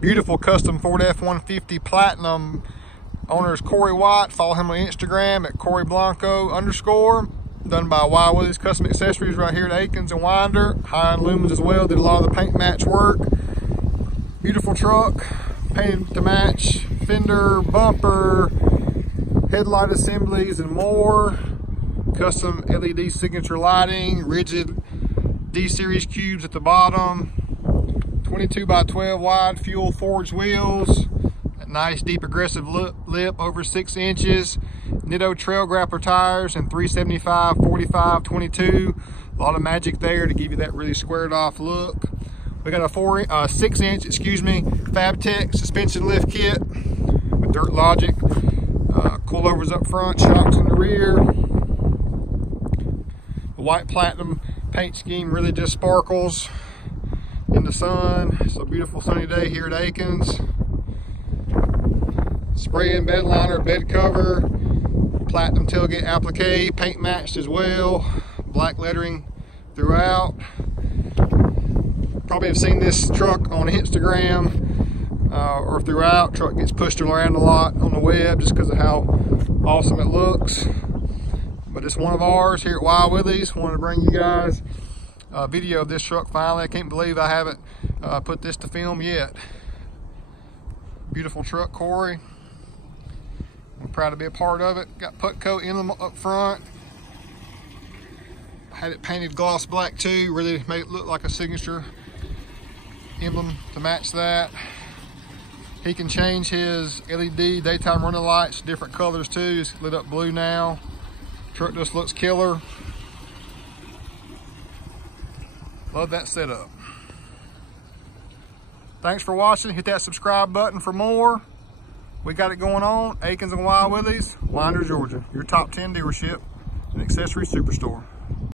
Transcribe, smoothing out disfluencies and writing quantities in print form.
Beautiful custom Ford F-150 Platinum. Owner is Corey White. Follow him on Instagram at CoreyBlanco_. Done by Willies Custom Accessories right here at Akins and Winder. High-end lumens as well. Did a lot of the paint match work. Beautiful truck. Painted to match. Fender, bumper, headlight assemblies, and more. Custom LED signature lighting. Rigid D-series cubes at the bottom. 22 by 12 wide fuel forged wheels. A nice deep aggressive lip over 6 inches. Nitto trail grappler tires and 375, 45, 22. A lot of magic there to give you that really squared off look. We got a 6-inch, Fabtech suspension lift kit with Dirt Logic. Coilovers up front, shocks in the rear. The white platinum paint scheme really just sparkles in the sun. It's a beautiful sunny day here at Akins. Spray-in bed liner, bed cover, platinum tailgate applique, paint matched as well, black lettering throughout. Probably have seen this truck on Instagram or throughout. Truck gets pushed around a lot on the web just because of how awesome it looks. But it's one of ours here at Willies. Wanted to bring you guys a video of this truck finally. I can't believe I haven't put this to film yet. Beautiful truck, Corey. I'm proud to be a part of it. Got put coat emblem up front. Had it painted gloss black too. Really made it look like a signature emblem to match that. He can change his LED daytime running lights to different colors too. It's lit up blue now. Truck just looks killer. Love that setup. Thanks for watching. Hit that subscribe button for more. We got it going on. Akins and Willies, Winder, Georgia. Your top 10 dealership and accessory superstore.